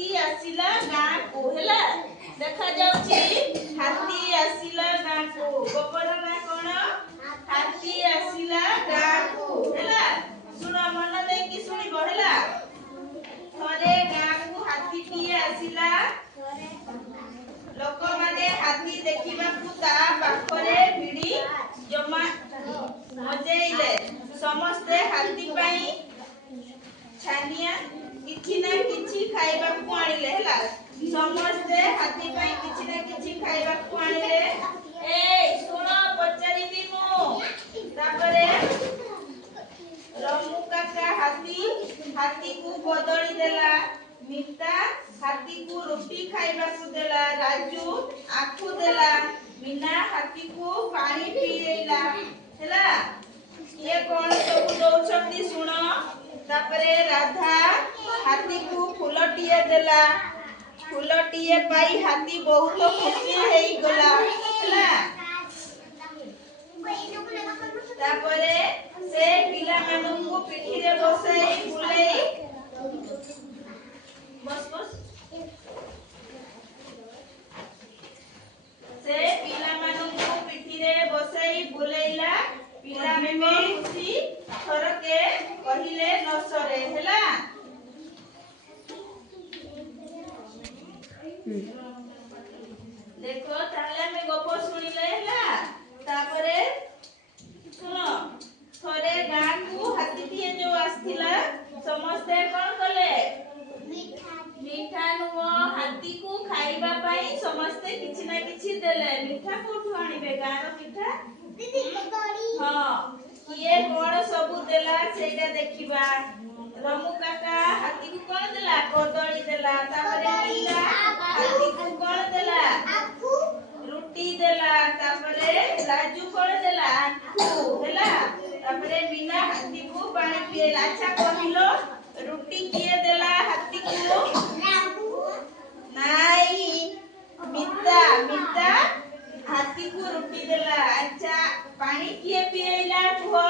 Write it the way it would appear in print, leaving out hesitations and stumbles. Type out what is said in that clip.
हाथी आसिला गाँ को हैला देखा जाउची हाथी आसिला गाँ को गोपर ना कोन हाथी आसिला गाँ को हैला सुन मन दे कि सुनी बहला थरे गाँ को हाथी किए आसिला लोक माने हाथी देखिबा ता पाखरे भिड़ी जमा मजेइले समस्ते हाथी पाई छानिया किछि ना किछि खाइबा को आनिले हैला समस्ते हाथी पाई किछि ना किछि खाइबा को आनिले ए सुन पचारि दिमु तापरे रमु काका हाथी को बदली देला मिता हाथी को रोटी खाइबा को देला राजू आखु देला मीना हाथी को पानी पिएला हैला ये कोन सब दउछंती सुन तापरे राधा हाथी को फूलटिए देला फूलटिए पाई हाथी बहुत खुशी हेई गला हैला तापरे से पिला मानु को पिठी रे बसाई बुलेई बस से पिला मानु को पिठी रे बसाई बुलेइला पिला में खुशी थरके कहिले नसरे हैला देखो ताले में गप सुनिले हैला तापरे सुनो थरे गाँ को हाथी टिए जो आस्थिला समस्ते कोन कले मीठा नुओ हाथी को खाइबा पाई समस्ते किछि ना किछि देले मीठा कोठु आनिबे गाँ रो मीठा दीदी कदड़ी हां किए कोन सब देला सेटा देखिबा रमु काका हाथी को कोन देला कदड़ी देला तापरे मीठा हाथी को कोन देला आखु रोटी देला तापरे राजू कोन देला आखु हैला तापरे मीना हाथी को पानी पिएला अच्छा कहिलो रोटी किए देला हाथी को नाही मिता हाथी को रोटी देला अच्छा पानी किए पिएला को